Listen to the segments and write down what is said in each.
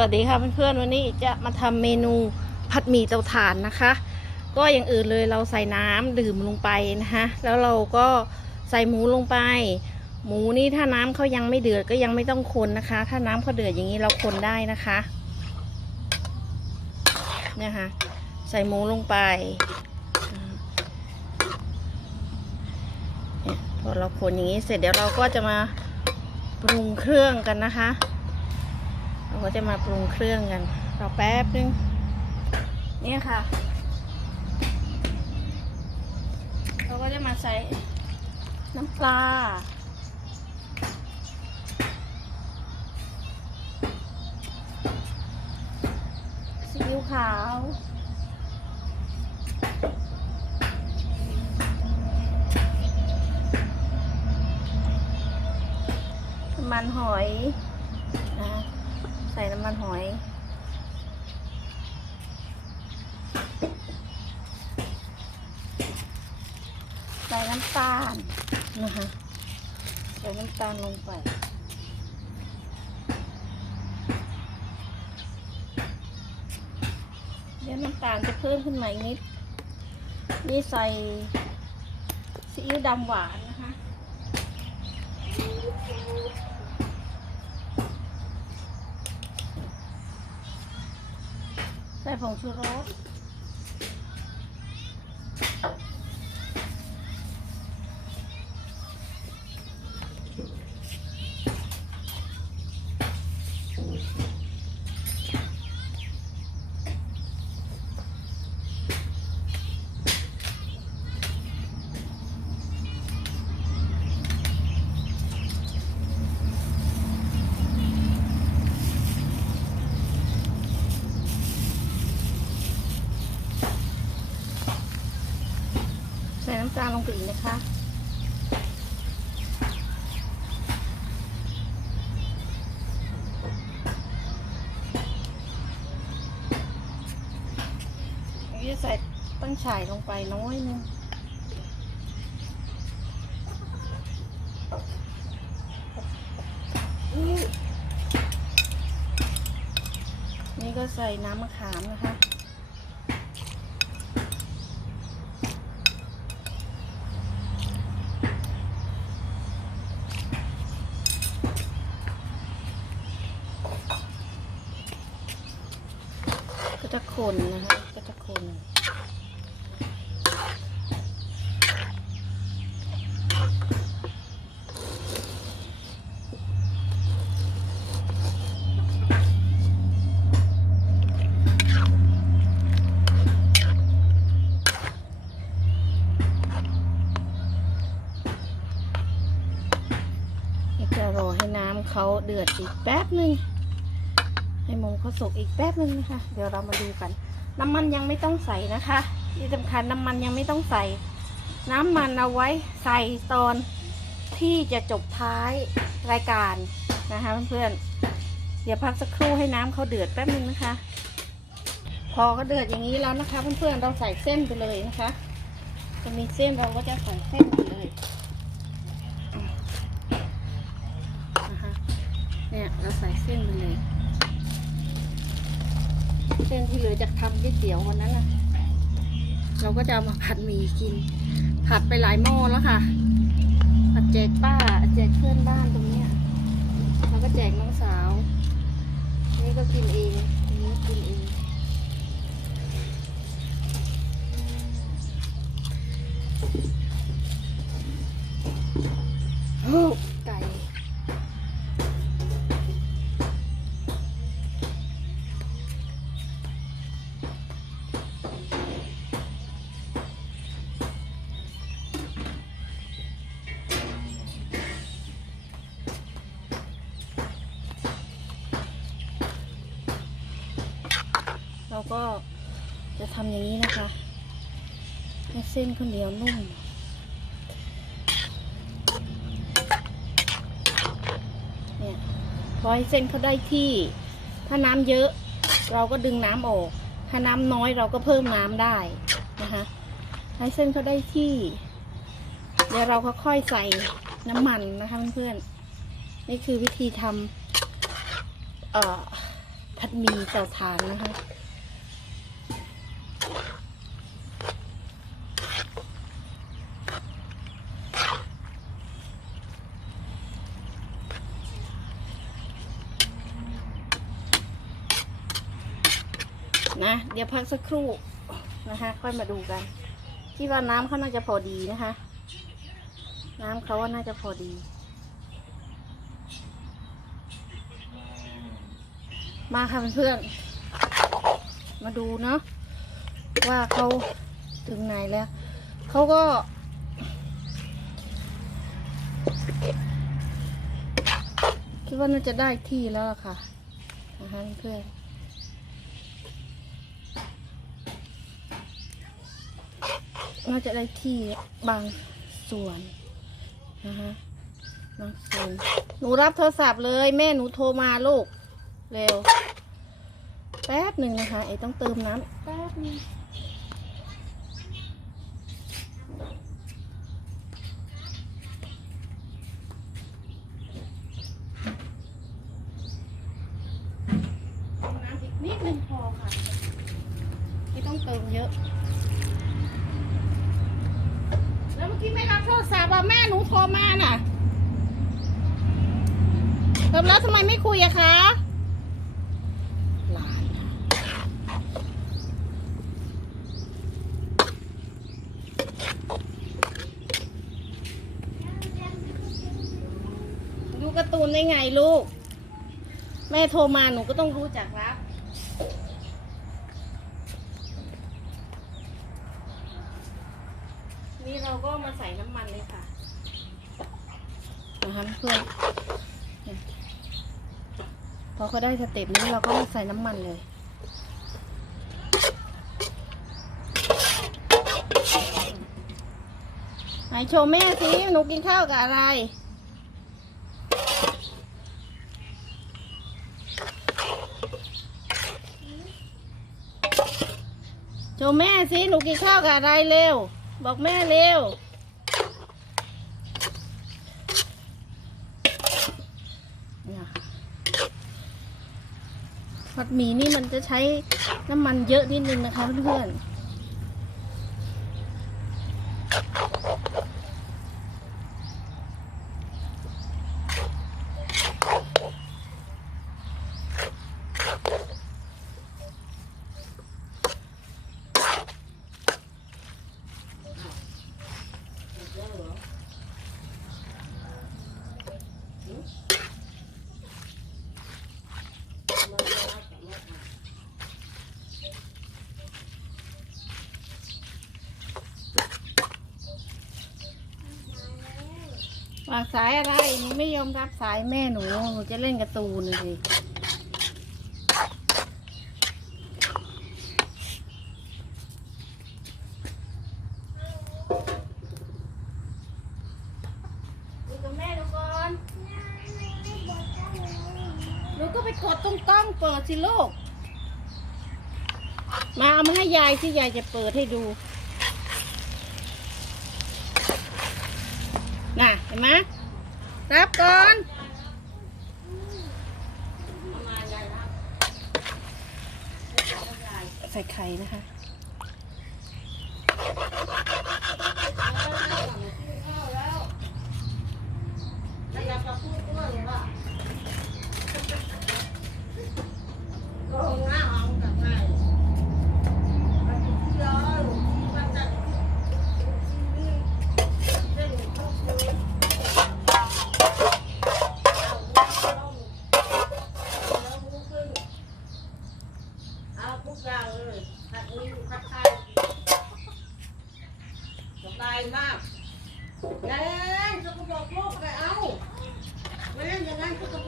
วัสดีค่ะเพื่อนๆวันนี้จะมาทำเมนูผัดหมี่เตาถ่านนะคะ ก็อย่างอื่นเลยเราใส่น้ำดื่มลงไปนะคะแล้วเราก็ใส่หมูลงไป หมูนี่ถ้าน้ำเขายังไม่เดือดก็ยังไม่ต้องคนนะคะ ถ้าน้ำเขาเดือดอย่างนี้เราคนได้นะคะเนี่ยค่ะใส่หมูลงไปพอเราคนอย่างนี้เสร็จเดี๋ยวเราก็จะมาปรุงเครื่องกันนะคะ เราก็จะมาปรุงเครื่องกันรอแป๊บนึงเนี่ยค่ะ เราก็จะมาใส่น้ำปลาซีอิ๊วขาวน้ำมันหอย ส่น้ำมันหอย ใส่น้ำตาลนะคะใส่น้ำตาลลงไปเดี๋ยวน้ำตาลจะเพิ่มขึ้นมาอีกนิด นี่ใส่ซีอิ๊วดำหวานนะคะ ใส่ ผงชูรส ส่น้ำตาลลงไปอีกนะคะนี่จะใส่ตั้งฉ่ายลงไปน้อยนึงนี่ก็ใส่น้ำมะขามนะคะ ก็จะ คนนะคะก็จะคนจะรอให้น้ำเขาเดือดอีกแป๊บหนึ่ง ให้มูเขาสุกอีกแป๊บนึงนะคะ เดี๋ยวเรามาดูกัน น้ำมันยังไม่ต้องใส่นะคะ ที่สำคัญน้ำมันยังไม่ต้องใส่ น้ำมันเอาไว้ใส่ตอนที่จะจบท้ายรายการนะคะเพื่อนๆ เดี๋ยวพักสักครู่ให้น้ำเขาเดือดแป๊บนึงนะคะ พอเขาเดือดอย่างนี้แล้วนะคะเพื่อนๆเราใส่เส้นไปเลยนะคะ จะมีเส้นเราก็จะใส่เส้นไปเลยนะคะเนี่ยเราใส่เส้นไปเลย เส้นที่เหลือจากทำก๋วยเตี๋ยววันนั้นนะเราก็จะามาผัดหมี่กิน ผัดไปหลายหม้อแล้วค่ะ ผัดแจกป้าแจกเพื่อนบ้านตรงเนี้ยแล้วก็แจกน้องสาว นี่ก็กินเองนนี้กินเองโอ้ ก็จะทำอย่างนี้นะคะให้เส้นข้าวเหนียวนุ่ม เนี่ยพอให้เส้นเขาได้ที่ ถ้าน้ำเยอะ เราก็ดึงน้ำออก ถ้าน้ำน้อยเราก็เพิ่มน้ำได้นะคะ ให้เส้นเขาได้ที่ เดี๋ยวเราก็ค่อยใส่น้ำมันนะคะเพื่อนๆ นี่คือวิธีทำผัดหมี่เตาถ่านนะคะ นะ เดี๋ยวพักสักครู่นะคะ ค่อยมาดูกัน ที่ว่าน้ำเขาน่าจะพอดีนะคะ น้ำเขาว่าน่าจะพอดี มาค่ะเพื่อนๆมาดูเนาะว่าเขาถึงไหนแล้วเขาก็ คิดว่าน่าจะได้ที่แล้วล่ะค่ะนะคะเพื่อน น่าจะได้ที่บางส่วนนะคะบางส่วนหนูรับโทรศัพท์เลย แม่หนูโทรมาลูก เร็ว แป๊บหนึ่งนะคะไอต้องเติมน้ำแป๊บหนึงน้ำอีกนิดนึงพอค่ะ ไม่ต้องเติมเยอะ แล้วเมื่อกี้ไม่รับโทรศัพท์อะแม่หนูโทรมาน่ะเติมแล้วทำไมไม่คุยอะคะหลานะดูการ์ตูนได้ไงลูก แม่โทรมาหนูก็ต้องรู้จักรับ นี่เราก็มาใส่น้ำมันเลยค่ะนะคะเพื่อนพอเขาได้สเต็ปนี้เราก็มาใส่น้ำมันเลยไหนโชว์แม่สิหนูกินข้าวกับอะไรโชว์แม่สิหนูกินข้าวกับอะไรเร็ว บอกแม่เร็วเนี่ยค่ะผัดหมี่นี่มันจะใช้น้ำมันเยอะนิดนึงนะคะเพื่อนๆ วางสายอะไรหนูไม่ยอมรับสายแม่หนูหนูจะเล่นการ์ตูนน่ะสิดูกับแม่ดูก่อนหนูก็ไปกดตรงกล้องเปิดสิลูก มาเอามาให้ยายที่ยายจะเปิดให้ดู น่ะ เห็นไหมรับก่อนใส่ไข่นะคะ เอาทุกอย่างเลยผัดนี้อยู่ผัดไทยสบายมากอย่าเล่นสกปรกโลกไปเอาไม่เล่นอย่างนั้นสกปรกอืมไม่ไม่เนี่ย จะ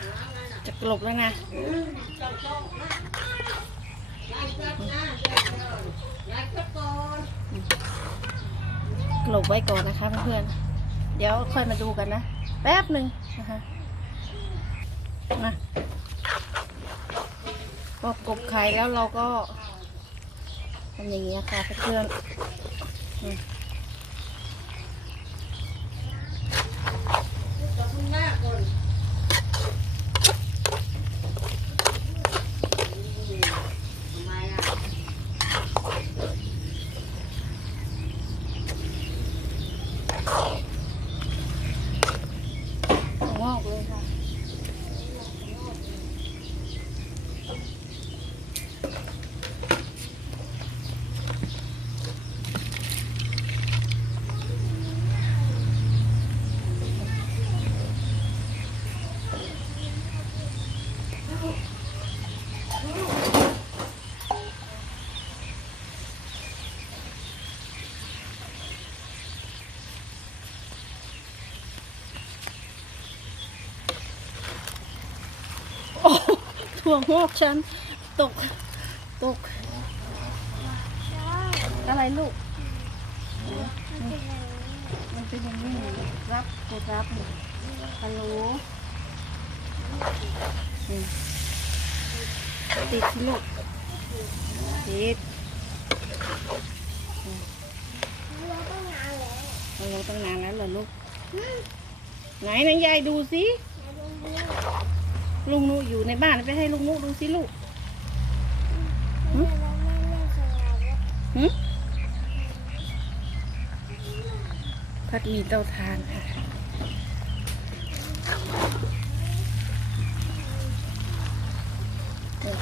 หาไงน่ะจะกลบแล้วนะอืมจับจ้องนะยนะยายจับยายจับก่อนกลบไว้ก่อนนะคะเพื่อนๆ เดี๋ยวค่อยมาดูกันนะ แป๊บหนึ่งนะคะมาพอกบไข่แล้วเราก็ ทำอย่างนี้ค่ะเพื่อนๆอืม ถั่วงอกฉัน ตก ตก อะไรลูก มันเป็นอย่างนี้รับกดรับฮัลโหลติดลูกติดมันลงตั้งนานแล้วเหรอลูก ไหนนางยายดูสิ ลุงนุอยู่ในบ้านไปให้ลุงนุดูสิลูกหึพัดมีเตาทานค่ะ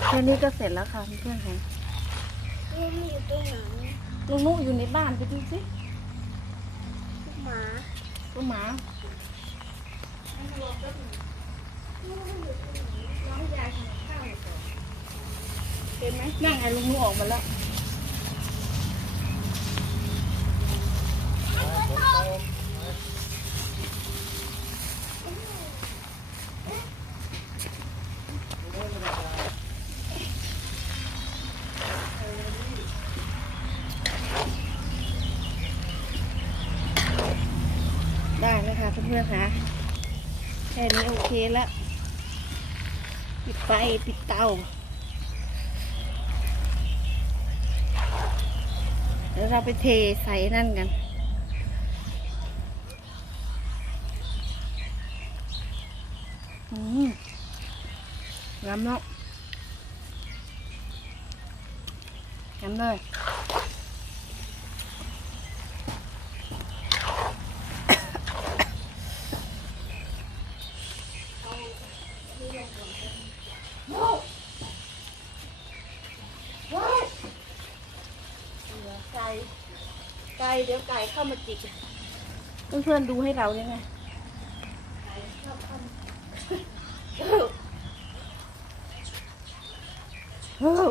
แค่นี้ก็เสร็จแล้วค่ะเพื่อนๆค่ะลุงนุอยู่ในบ้านไปดูสิลูกหมา เห็นไหมนั่งไงลุงนุออกมาแล้วได้แล้วค่ะเพื่อนๆค่ะแค่นี้โอเคแล้ว ไฟปิดเตาเดี๋ยวเราไปเทใส่นั่นกัน อืมน้ำเนาะน้ำเลย ไก่ไก่ เข้ามาจิกเพื่อนๆดูให้เราเนี่ยไงไก่ชอบเข้ามาเฮ้อเฮ้อ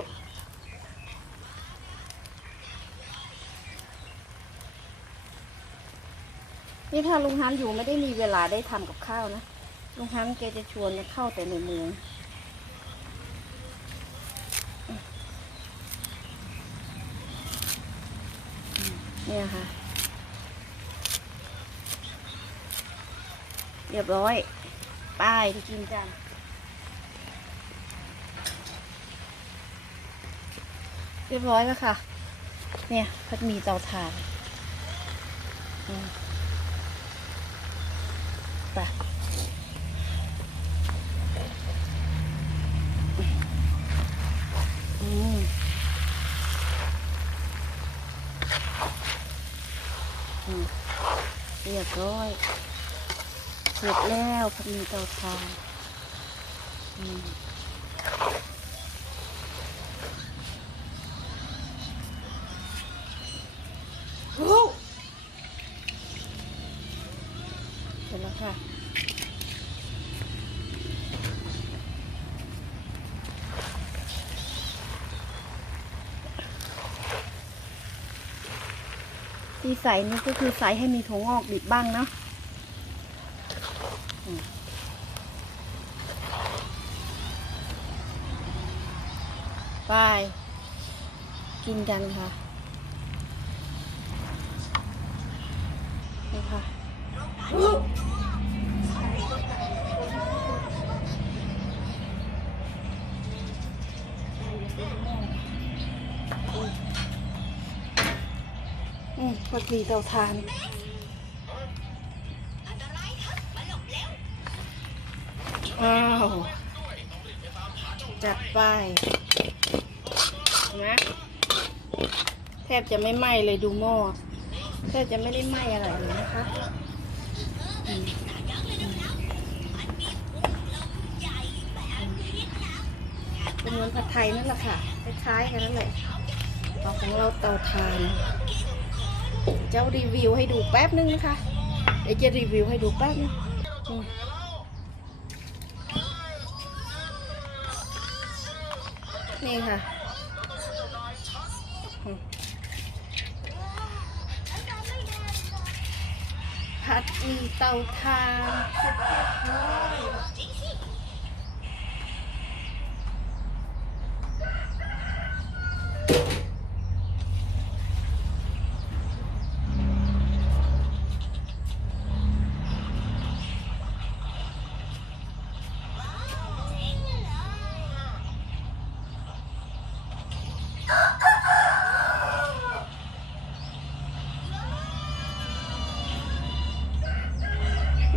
นี่ถ้าลุงฮันอยู่ไม่ได้มีเวลาได้ทำกับข้าวนะ ลุงฮันแกจะชวนเข้าแต่ในเมืองเนี่ยค่ะ เรียบร้อย ป้ายที่กินจันเรียบร้อยแล้วค่ะ เนี่ยพัดมีเตาถ่านไปอืมอืมเรียบร้อย สร็จแล้วพัดมีเตาถ่านอืมโอ้เสร็จแล้วค่ะ ที่ใส่นี่ก็คือใส่ให้มีถั่วงอกบิดบ้างเนาะอืมไป กันค่ะ นี่ค่ะ อืมผัดหมี่เตาถ่านอ้าวจัดไปนะ แทบจะไม่ไหม้เลยดูหม้อแทบจะไม่ได้ไหม้อะไรเลยนะคะเป็นเหมือนผัดไทยนั่นแหละค่ะคล้ายๆกันนั่นแหละเอาของเราเตาถ่านจะรีวิวให้ดูแป๊บนึงนะคะ เดี๋ยวจะรีวิวให้ดูแป๊บนึงนี่ค่ะอืม ผัดหมีเตาถ่านสเรียอย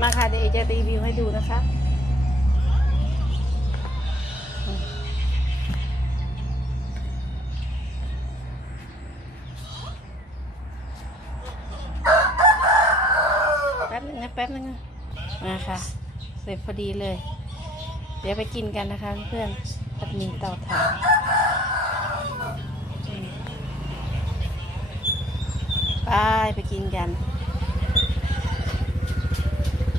มาค่ะเดี๋ยวเอจะรีวิวให้ดูนะคะ แป๊บนึงนะแป๊บนึงนะมาค่ะ เสร็จพอดีเลย เดี๋ยวไปกินกันนะคะเพื่อนผัดหมี่เตาถ่านไปไปกินกัน